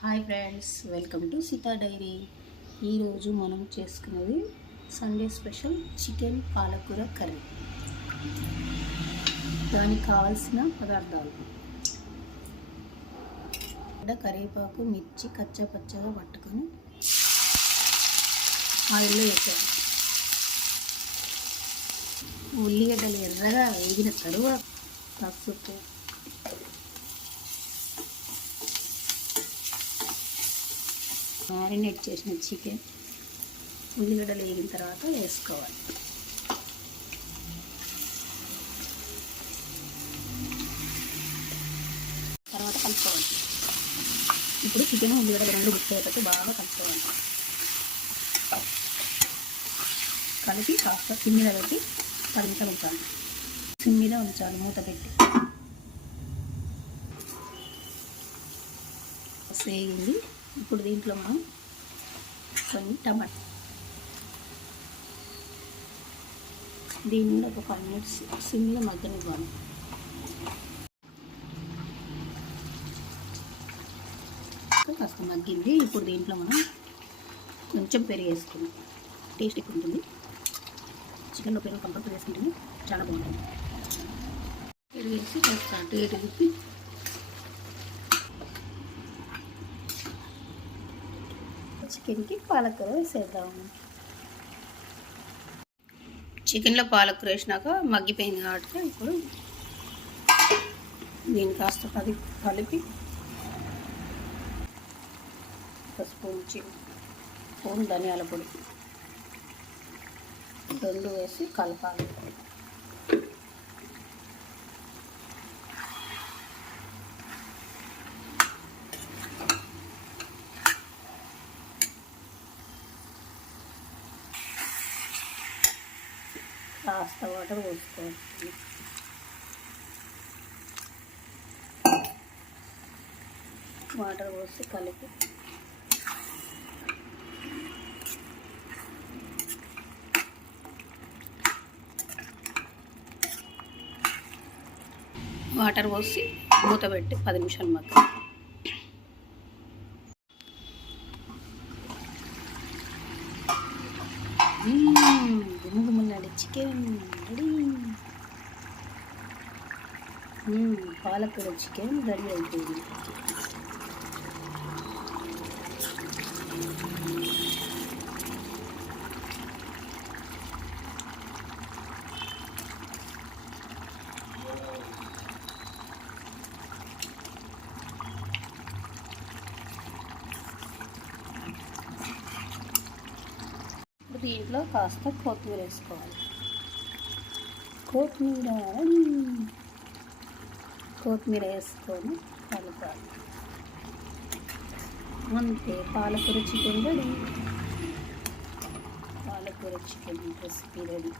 Hi friends, welcome to Sita diary. ఈరోజు మనం చేసుకునేది సండే స్పెషల్ చికెన్ పాలకూర కర్రీ. దానికి కావాల్సిన పదార్థాలు: కరివేపాకు, మిర్చి కచ్చా పచ్చగా పట్టుకొని ఆయిల్లో వేసాను. ఉల్లిగడ్డలు ఎర్రగా వేగిన తరువాత పసుపు, మ్యారినేట్ చేసిన చికెన్ ఉల్లిగడ్డలు వేగిన తర్వాత వేసుకోవాలి. తర్వాత కలుపుకోవాలి. ఇప్పుడు చికెన్ ఉల్లిగడ్డలు రెండు గుర్తేటట్టు బాగా కలుపుకోవాలి. కలిపి కాస్త సిమ్ మీద పెట్టి 10 నిమిషాలు ఉంచాలి. సిమ్ మీద ఉంచాలి మూత పెట్టి. వేగింది. ఇప్పుడు దీంట్లో మనం కొన్ని టమాటా, దీని మీద ఒక 5 మినిట్స్ సిమ్లో మగ్గనివ్వాలి. కాస్త మగ్గింది. ఇప్పుడు దీంట్లో మనం కొంచెం పెరుగు వేసుకుందాం. టేస్ట్ ఎక్కువ ఉంటుంది. చికెన్లో పెరుగు కంపల్సరీ వేసుకుంటుంది, చాలా బాగుంటుంది. పెరుగు వేసి కాస్త అటు ఇటు తిప్పి చికెన్కి పాలకూర వేసేద్దాము. చికెన్లో పాలకూర వేసినాక మగ్గిపోయింది కాబట్టి ఇప్పుడు దీన్ని కాస్త కలిపి ఒక స్పూన్ ధనియాల పొడి 2 వేసి కలపాలి. కాస్త వాటర్ పోసుకోవాలి. వాటర్ పోసి కలిపి మూత పెట్టి 10 నిమిషాలు మగ్గాలి. గుమ్మగుమ్మలాడే చికెన్ రెడీ. పాలకూర చికెన్ రెడీ అయిపోయింది. దీంట్లో కాస్త కొత్తిమీర వేసుకోవాలి. కొత్తిమీర వేసుకొని కలపాలి. అంతే, పాలకూర చికెన్ రెడీ. పాలకూర చికెన్ రెసిపీ రెడీ.